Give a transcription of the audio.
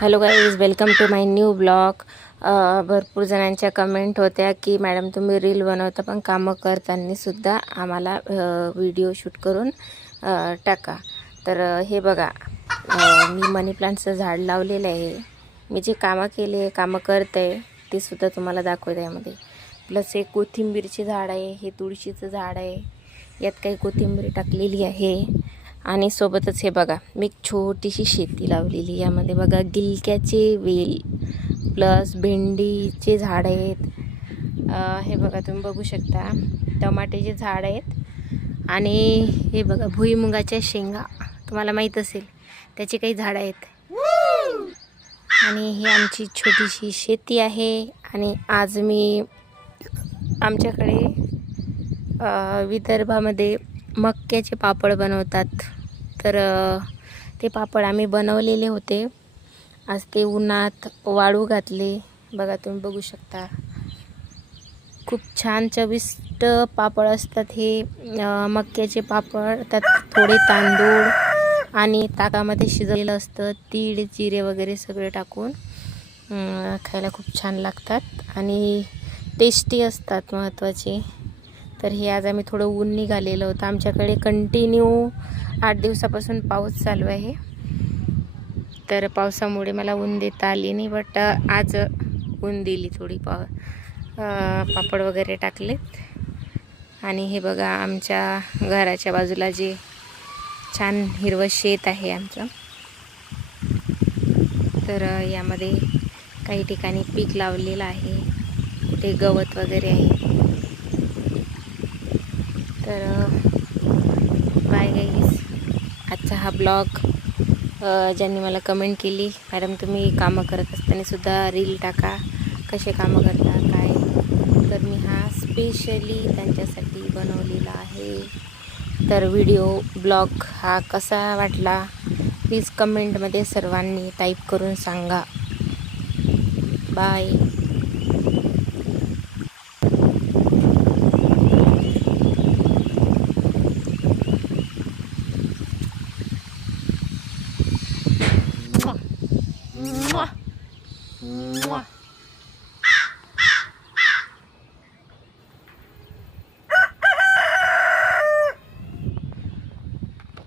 Hello guys, welcome to my new blog. भरपूर जणांच्या comment होत्या की मॅडम तुम्ही रील बनवता पण कामं करताना सुद्धा आम्हाला व्हिडिओ शूट करून टाका. तर हे बघा, मी मनी प्लांटचं झाड लावलेलं आहे. मी जे कामं करते ते सुद्धा तुम्हाला दाखवते यामध्ये. प्लस एक कोथिंबीरचे झाड आहे, हे तुळशीचं झाड आहे, यात काही कोथिंबीर टाकलेली आहे. आणि सोबतच हे बघा, मी एक छोटीशी शेती लावलेली. यामध्ये बघा गिलक्याचे वेल प्लस भेंडीचे झाड आहेत. हे बघा तुम्ही बघू शकता, टमाट्याचे झाड आहेत. आणि हे बघा भुईमुगाच्या शेंगा, तुम्हाला माहीत असेल त्याचे काही झाडं आहेत. आणि ही आमची छोटीशी शेती आहे. आणि आज मी आमच्याकडे विदर्भामध्ये मक्याचे पापड बनवतात. तर ते पापड आम्ही बनवलेले होते. आज ते उन्हात वाळू घातले. बघा तुम्ही बघू शकता, खूप छान चविष्ट पापड असतात हे मक्याचे पापड. त्यात थोडे तांदूळ आणि ताकामध्ये शिजवलेलं असतं, तीळ जिरे वगैरे सगळे टाकून खायला खूप छान लागतात आणि टेस्टी असतात महत्त्वाचे. तर हे आज आम्ही थोडं ऊन निघालेलं होतं. आमच्याकडे कंटिन्यू 8 दिवसापासून पाऊस चालू आहे. तर पावसामुळे मला ऊन देता आली नाही, बट आज ऊन दिली थोडी. पापड वगैरे टाकलेत. आणि हे बघा आमच्या घराच्या बाजूला जे छान हिरवं शेत आहे आमचं. तर यामध्ये काही ठिकाणी पीक लावलेलं आहे, कुठे गवत वगैरे आहे. तर बाय गाईज. आजचा हा ब्लॉग ज्यांनी मला कमेंट केली, मॅडम तुम्ही कामं करत असताना सुद्धा रील टाका, कसे कामं करता काय, तर मी हा स्पेशली त्यांच्यासाठी बनवलेला आहे. तर ब्लॉग हा कसा वाटला प्लीज कमेंटमध्ये सर्वांनी टाईप करून सांगा. बाय. Mwah. Mwah. Mwah.